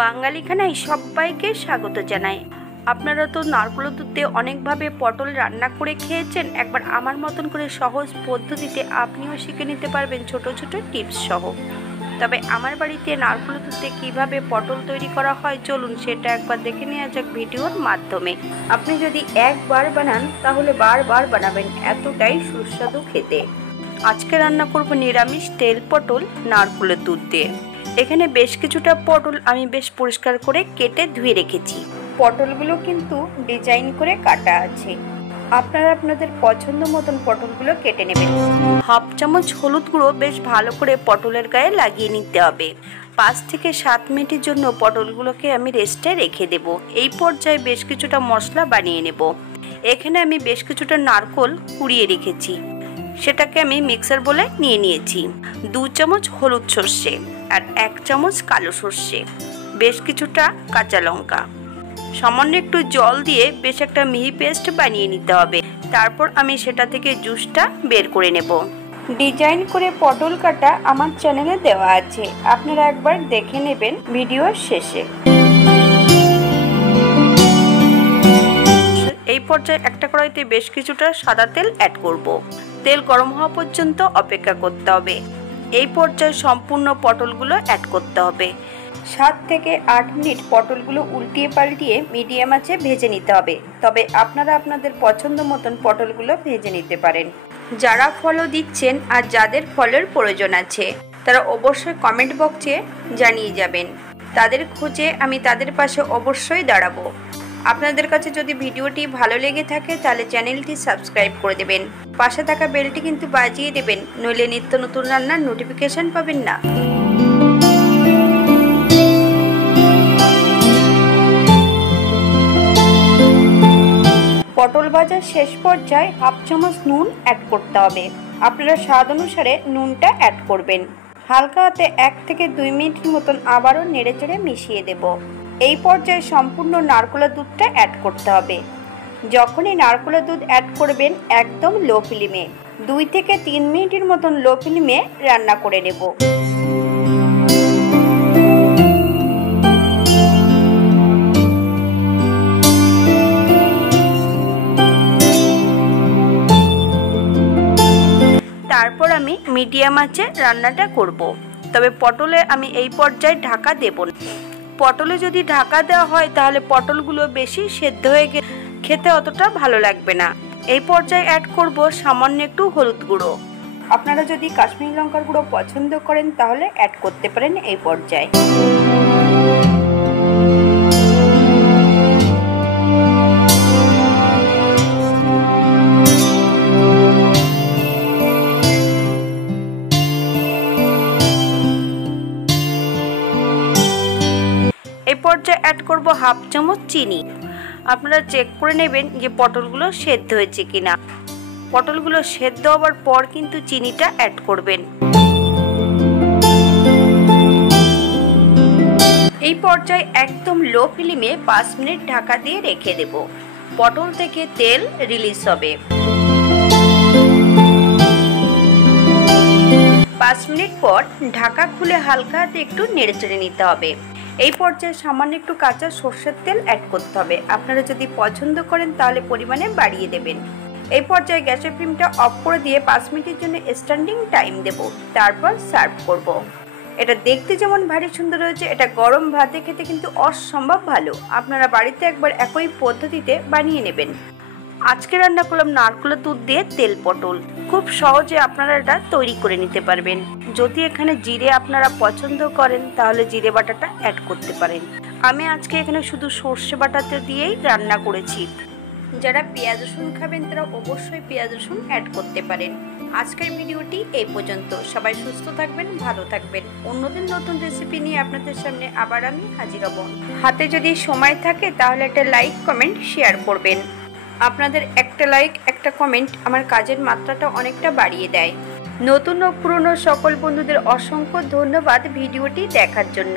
বাঙালি খানায় সবাইকে স্বাগত জানাই। আপনারা তো নারকেলের দুধ দিয়ে অনেকভাবে পটল রান্না করে খেয়েছেন। একবার আমার মতন করে সহজ পদ্ধতিতে আপনিও শিখে নিতে পারবেন ছোট ছোট টিপস সহ। তবে আমার বাড়িতে নারকেলের দুধ দিয়ে কীভাবে পটল তৈরি করা হয় চলুন সেটা একবার দেখে নেওয়া যাক ভিডিওর মাধ্যমে। আপনি যদি একবার বানান তাহলে বারবার বানাবেন, এতটাই সুস্বাদু খেতে। আজকে রান্না করব নিরামিষ তেল পটল নারকেলের দুধ দিয়ে। এখানে বেশ কিছুটা পটল আমি বেশ পরিষ্কার করে কেটে ধুয়ে রেখেছি। পটলগুলো কিন্তু ডিজাইন করে কাটা আছে। আপনারা আপনাদের পছন্দ মতন পটলগুলো কেটে নেবেন। হাফ চামচ হলুদ গুঁড়ো বেশ ভালো করে পটলের গায়ে লাগিয়ে নিতে হবে। 5 থেকে 7 মিনিটের জন্য পটলগুলোকে আমি রেস্টে রেখে দেব। এই পর্যায়ে বেশ কিছুটা মশলা বানিয়ে নেব। এখানে আমি বেশ কিছুটা নারকেল কুড়িয়ে রেখেছি, সেটাকে আমি মিক্সার বলে নিয়ে নিয়েছি। 2 চামচ হলুদ সর্ষে আর 1 চামচ কালো সর্ষে, বেশ কিছুটা কাঁচা লঙ্কা, সামান্য একটু জল দিয়ে বেশ একটা মিহি পেস্ট বানিয়ে নিতে হবে। তারপর আমি সেটা থেকে জুসটা বের করে নেব। ডিজাইন করে পটল কাটা আমার চ্যানেলে দেওয়া আছে, আপনারা একবার দেখে নেবেন ভিডিওর শেষে। এই পর্যায়ে একটা কড়াইতে বেশ কিছুটা সাদা তেল অ্যাড করব। তেল গরম হওয়া পর্যন্ত অপেক্ষা করতে হবে। এই পর্যায়ে সম্পূর্ণ পটলগুলো অ্যাড করতে হবে। 7 থেকে 8 মিনিট পটলগুলো উল্টিয়ে পাল্টিয়ে মিডিয়াম আঁচে ভেজে নিতে হবে। তবে আপনারা আপনাদের পছন্দ মতন পটলগুলো ভেজে নিতে পারেন। যারা ফলো দিচ্ছেন আর যাদের ফলোর প্রয়োজন আছে তারা অবশ্যই কমেন্ট বক্সে জানিয়ে যাবেন। তাদের খোঁজে আমি তাদের পাশে অবশ্যই দাঁড়াবো। আপনাদের কাছে যদি ভিডিওটি ভালো লেগে থাকে তাহলে চ্যানেলটি সাবস্ক্রাইব করে দেবেন। পাশে থাকা বেলটি কিন্তু বাজিয়ে দেবেন, নইলে নিত্য নতুন রান্নার নোটিফিকেশন পাবেন না। পটল ভাজার শেষ পর্যায়ে হাফ চামচ নুন অ্যাড করতে হবে। আপনারা স্বাদ অনুসারে নুনটা অ্যাড করবেন। হালকা হাতে 1 থেকে 2 মিনিটের মতন আবারও নেড়েচেড়ে মিশিয়ে দেব। এই পর্যায়ে সম্পূর্ণ নারকেলের দুধটা অ্যাড করতে হবে। যখনই নারকেলের দুধ অ্যাড করবেন একদম লো ফ্লেমে 2 থেকে 3 মিনিটের মতন লো ফ্লেমে রান্না করে নেব। তারপর আমি মিডিয়াম আঁচে রান্নাটা করব। তবে পটলে আমি এই পর্যায়ে ঢাকা দেব না। পটলে যদি ঢাকা দেওয়া হয় তাহলে পটলগুলো বেশি সেদ্ধ হয়ে গেলে খেতে অতটা ভালো লাগবে না। এই পর্যায়ে অ্যাড করব সামান্য একটু হলুদ গুঁড়ো। আপনারা যদি কাশ্মীরি লঙ্কার গুঁড়ো পছন্দ করেন তাহলে অ্যাড করতে পারেন এই পর্যায়ে। এই পর্যায়ে অ্যাড করব হাফ চামচ চিনি। আপনারা চেক করে নেবেন যে পটলগুলো সেদ্ধ হয়েছে কিনা। পটলগুলো সেদ্ধ হওয়ার পর কিন্তু চিনিটা অ্যাড করবেন। এই পর্যায়ে একদম লো ফ্লেমে 5 মিনিট ঢাকা দিয়ে রেখে দেব। পটল থেকে তেল রিলিজ হবে। 5 মিনিট পর ঢাকা খুলে হালকা হাতে একটু নেড়েচেড়ে নিতে হবে। এই পর্যায়ে সামান্য একটু কাঁচা সর্ষের তেল অ্যাড করতে হবে। আপনারা যদি পছন্দ করেন তাহলে পরিমাণে বাড়িয়ে দেবেন। এই পর্যায়ে গ্যাসের ফ্লেমটা অফ করে দিয়ে 5 মিনিটের জন্য স্ট্যান্ডিং টাইম দেব। তারপর সার্ভ করব। এটা দেখতে যেমন ভারী সুন্দর হয়েছে, এটা গরম ভাতে খেতে কিন্তু অসম্ভব ভালো। আপনারা বাড়িতে একবার একই পদ্ধতিতে বানিয়ে নেবেন। আজকে রান্না করলাম নারকেলের দুধ দিয়ে তেল পটল। খুব সহজে আপনারা এটা তৈরি করে নিতে পারবেন। যদি এখানে জিরে আপনারা পছন্দ করেন তাহলে জিরে বাটাটা অ্যাড করতে পারেন। আমি আজকে এখানে শুধু সর্ষে বাটাতে দিয়েই রান্না করেছি। যারা পেঁয়াজ রসুন খাবেন তারা অবশ্যই পেঁয়াজ রসুন অ্যাড করতে পারেন। আজকের ভিডিওটি এই পর্যন্ত। সবাই সুস্থ থাকবেন, ভালো থাকবেন। অন্যদিন নতুন রেসিপি নিয়ে আপনাদের সামনে আবার আমি হাজির হব। হাতে যদি সময় থাকে তাহলে একটা লাইক কমেন্ট শেয়ার করবেন। আপনাদের একটা লাইক একটা কমেন্ট আমার কাজের মাত্রাটা অনেকটা বাড়িয়ে দেয়। নতুন ও পুরনো সকল বন্ধুদের অসংখ্য ধন্যবাদ ভিডিওটি দেখার জন্য।